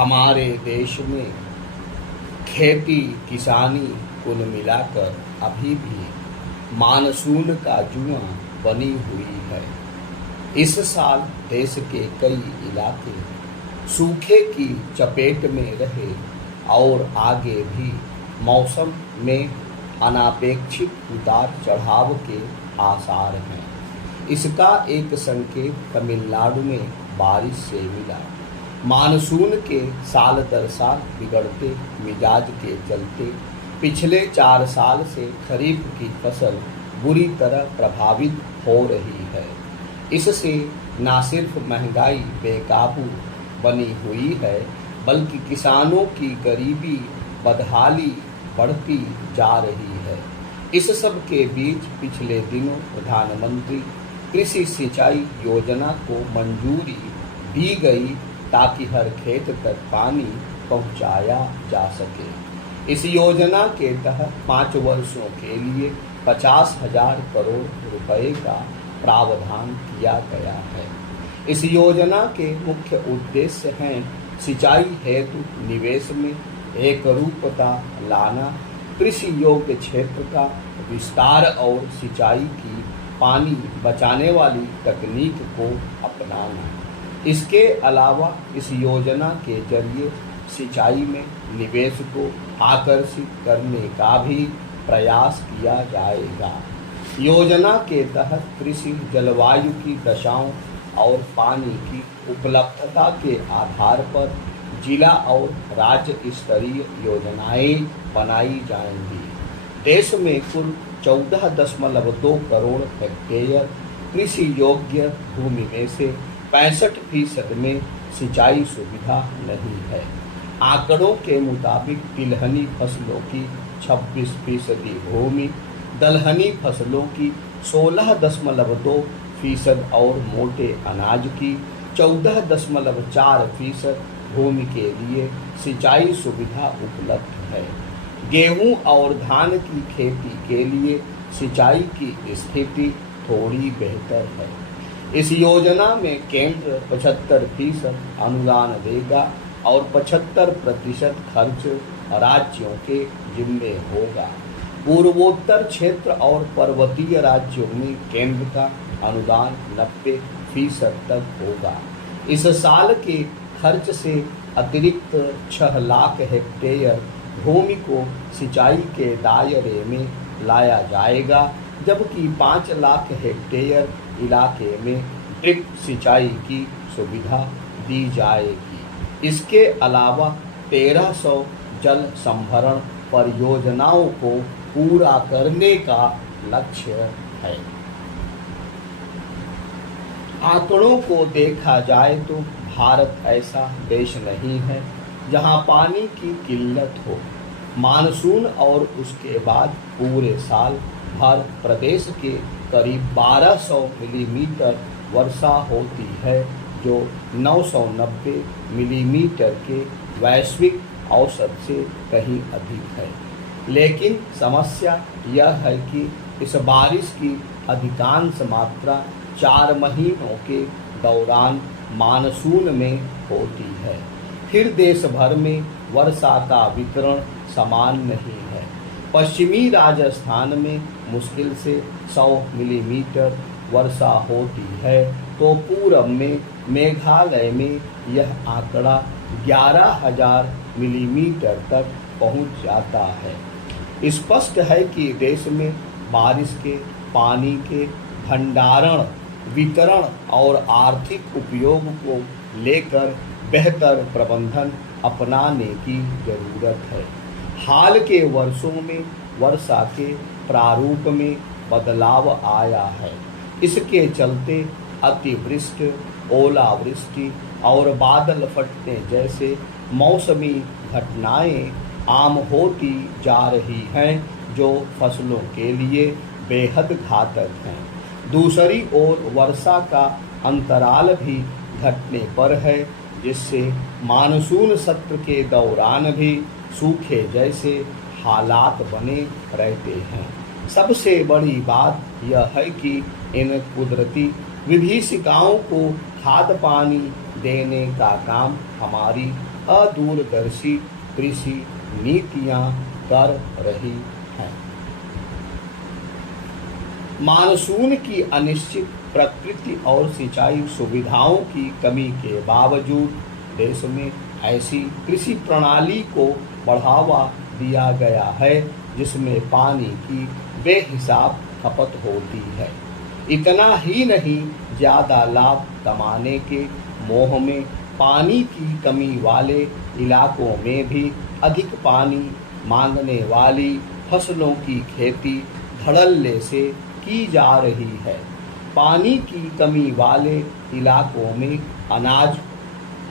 हमारे देश में खेती किसानी कुल मिलाकर अभी भी मानसून का जुआ बनी हुई है। इस साल देश के कई इलाके सूखे की चपेट में रहे और आगे भी मौसम में अनापेक्षित उतार चढ़ाव के आसार हैं। इसका एक संकेत तमिलनाडु में बारिश से मिला। मानसून के साल दर साल बिगड़ते मिजाज के चलते पिछले 4 साल से खरीफ की फसल बुरी तरह प्रभावित हो रही है। इससे न सिर्फ महंगाई बेकाबू बनी हुई है, बल्कि किसानों की गरीबी बदहाली बढ़ती जा रही है। इस सब के बीच पिछले दिनों प्रधानमंत्री कृषि सिंचाई योजना को मंजूरी दी गई ताकि हर खेत तक पानी पहुंचाया जा सके। इस योजना के तहत 5 वर्षों के लिए 50,000 करोड़ रुपए का प्रावधान किया गया है। इस योजना के मुख्य उद्देश्य हैं सिंचाई हेतु निवेश में एकरूपता लाना, कृषि योग्य क्षेत्र का विस्तार और सिंचाई की पानी बचाने वाली तकनीक को अपनाना। इसके अलावा इस योजना के जरिए सिंचाई में निवेश को आकर्षित करने का भी प्रयास किया जाएगा। योजना के तहत कृषि जलवायु की दशाओं और पानी की उपलब्धता के आधार पर जिला और राज्य स्तरीय योजनाएं बनाई जाएंगी। देश में कुल 14.2 करोड़ हेक्टेयर कृषि योग्य भूमि में से 65% में सिंचाई सुविधा नहीं है। आंकड़ों के मुताबिक तिलहनी फसलों की 26% भूमि, दलहनी फसलों की 16.2% और मोटे अनाज की 14.4% भूमि के लिए सिंचाई सुविधा उपलब्ध है। गेहूं और धान की खेती के लिए सिंचाई की स्थिति थोड़ी बेहतर है। इस योजना में केंद्र 75% अनुदान देगा और 75% खर्च राज्यों के जिम्मे होगा। पूर्वोत्तर क्षेत्र और पर्वतीय राज्यों में केंद्र का अनुदान 90% तक होगा। इस साल के खर्च से अतिरिक्त 6 लाख हेक्टेयर भूमि को सिंचाई के दायरे में लाया जाएगा, जबकि 5 लाख हेक्टेयर इलाके में ड्रिप सिंचाई की सुविधा दी जाएगी। इसके अलावा 1300 जल संभरण परियोजनाओं को पूरा करने का लक्ष्य है। आंकड़ों को देखा जाए तो भारत ऐसा देश नहीं है जहां पानी की किल्लत हो। मानसून और उसके बाद पूरे साल भर प्रदेश के करीब 1200 मिलीमीटर वर्षा होती है, जो 990 मिलीमीटर के वैश्विक औसत से कहीं अधिक है। लेकिन समस्या यह है कि इस बारिश की अधिकांश मात्रा 4 महीनों के दौरान मानसून में होती है। फिर देश भर में वर्षा का वितरण समान नहीं है। पश्चिमी राजस्थान में मुश्किल से 100 मिलीमीटर वर्षा होती है, तो पूरब में मेघालय में यह आंकड़ा 11,000 मिलीमीटर तक पहुंच जाता है। स्पष्ट है कि देश में बारिश के पानी के भंडारण, वितरण और आर्थिक उपयोग को लेकर बेहतर प्रबंधन अपनाने की जरूरत है। हाल के वर्षों में वर्षा के प्रारूप में बदलाव आया है। इसके चलते अतिवृष्टि, ओलावृष्टि और बादल फटने जैसे मौसमी घटनाएं आम होती जा रही हैं, जो फसलों के लिए बेहद घातक हैं। दूसरी ओर वर्षा का अंतराल भी घटने पर है, जिससे मानसून सत्र के दौरान भी सूखे जैसे हालात बने रहते हैं। सबसे बड़ी बात यह है कि इन कुदरती विभीषिकाओं को खाद पानी देने का काम हमारी अदूरदर्शी कृषि नीतियां कर रही हैं। मानसून की अनिश्चित प्रकृति और सिंचाई सुविधाओं की कमी के बावजूद देश में ऐसी कृषि प्रणाली को बढ़ावा दिया गया है जिसमें पानी की बेहिसाब खपत होती है। इतना ही नहीं, ज़्यादा लाभ कमाने के मोह में पानी की कमी वाले इलाकों में भी अधिक पानी मांगने वाली फसलों की खेती धड़ल्ले से की जा रही है। पानी की कमी वाले इलाकों में अनाज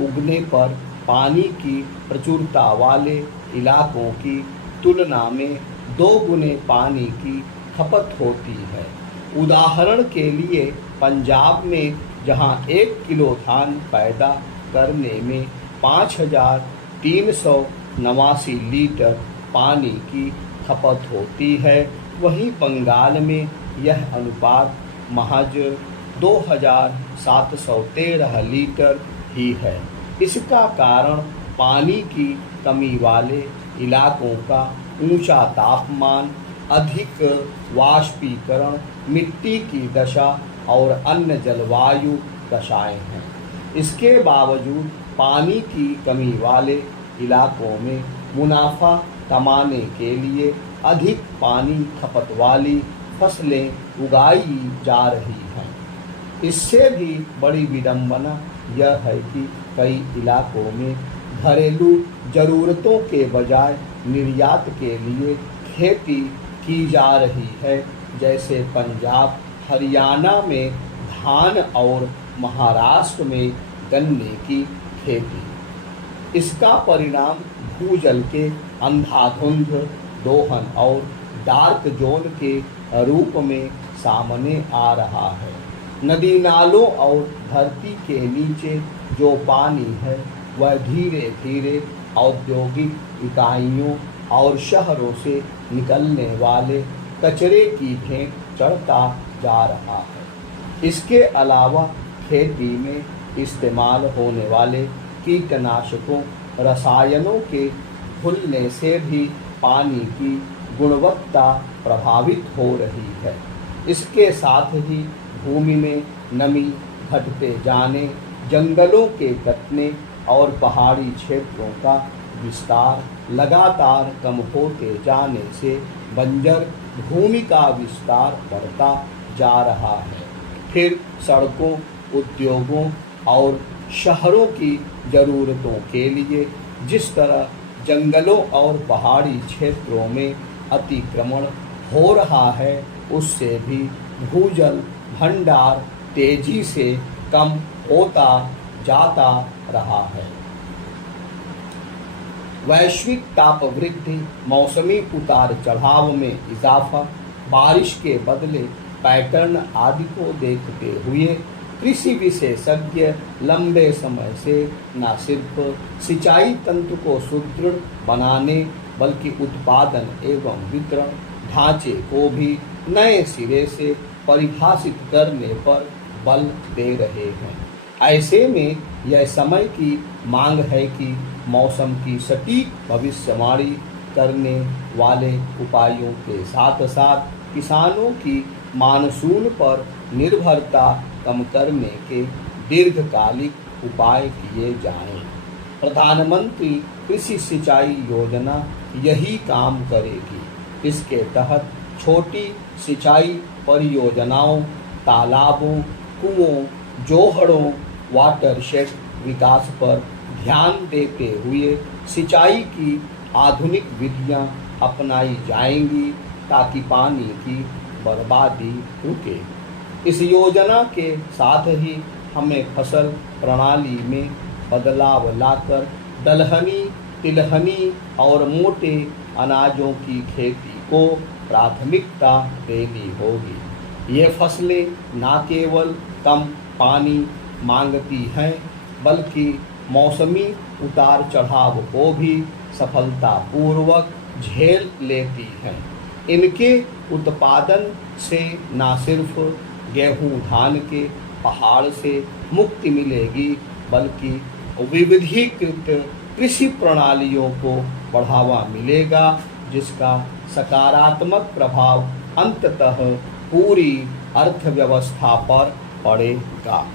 उगने पर पानी की प्रचुरता वाले इलाकों की तुलना में 2 गुने पानी की खपत होती है। उदाहरण के लिए पंजाब में जहां 1 किलो धान पैदा करने में 5389 लीटर पानी की खपत होती है, वहीं बंगाल में यह अनुपात महज 2713 लीटर ही है। इसका कारण पानी की कमी वाले इलाकों का ऊंचा तापमान, अधिक वाष्पीकरण, मिट्टी की दशा और अन्य जलवायु दशाएं हैं। इसके बावजूद पानी की कमी वाले इलाकों में मुनाफा कमाने के लिए अधिक पानी खपत वाली फसलें उगाई जा रही हैं। इससे भी बड़ी विडंबना यह है कि कई इलाकों में घरेलू ज़रूरतों के बजाय निर्यात के लिए खेती की जा रही है, जैसे पंजाब, हरियाणा में धान और महाराष्ट्र में गन्ने की खेती। इसका परिणाम भूजल के अंधाधुंध दोहन और डार्क जोन के रूप में सामने आ रहा है। नदी नालों और धरती के नीचे जो पानी है वह धीरे धीरे औद्योगिक इकाइयों और शहरों से निकलने वाले कचरे की भेंट चढ़ता जा रहा है। इसके अलावा खेती में इस्तेमाल होने वाले कीटनाशकों, रसायनों के घुलने से भी पानी की गुणवत्ता प्रभावित हो रही है। इसके साथ ही भूमि में नमी घटते जाने, जंगलों के कटने और पहाड़ी क्षेत्रों का विस्तार लगातार कम होते जाने से बंजर भूमि का विस्तार बढ़ता जा रहा है। फिर सड़कों, उद्योगों और शहरों की ज़रूरतों के लिए जिस तरह जंगलों और पहाड़ी क्षेत्रों में अतिक्रमण हो रहा है, उससे भी भूजल भंडार तेजी से कम होता जाता रहा है। वैश्विक ताप वृद्धि, मौसमी उतार चढ़ाव में इजाफा, बारिश के बदले पैटर्न आदि को देखते हुए कृषि विशेषज्ञ लंबे समय से न सिर्फ सिंचाई तंत्र को सुदृढ़ बनाने बल्कि उत्पादन एवं वितरण ढांचे को भी नए सिरे से परिभाषित करने पर बल दे रहे हैं। ऐसे में यह समय की मांग है कि मौसम की सटीक भविष्यवाणी करने वाले उपायों के साथ साथ किसानों की मानसून पर निर्भरता कम करने के दीर्घकालिक उपाय किए जाएं। प्रधानमंत्री कृषि सिंचाई योजना यही काम करेगी। इसके तहत छोटी सिंचाई परियोजनाओं, तालाबों, कुओं, जोहड़ों, वाटरशेड विकास पर ध्यान देते हुए सिंचाई की आधुनिक विधियां अपनाई जाएंगी ताकि पानी की बर्बादी रुके। इस योजना के साथ ही हमें फसल प्रणाली में बदलाव लाकर दलहनी, तिलहनी और मोटे अनाजों की खेती को प्राथमिकता देनी होगी। ये फसलें न केवल कम पानी मांगती हैं बल्कि मौसमी उतार चढ़ाव को भी सफलतापूर्वक झेल लेती हैं। इनके उत्पादन से न सिर्फ गेहूं धान के पहाड़ से मुक्ति मिलेगी बल्कि विविधीकृत कृषि प्रणालियों को बढ़ावा मिलेगा, जिसका सकारात्मक प्रभाव अंततः पूरी अर्थव्यवस्था पर पड़ेगा।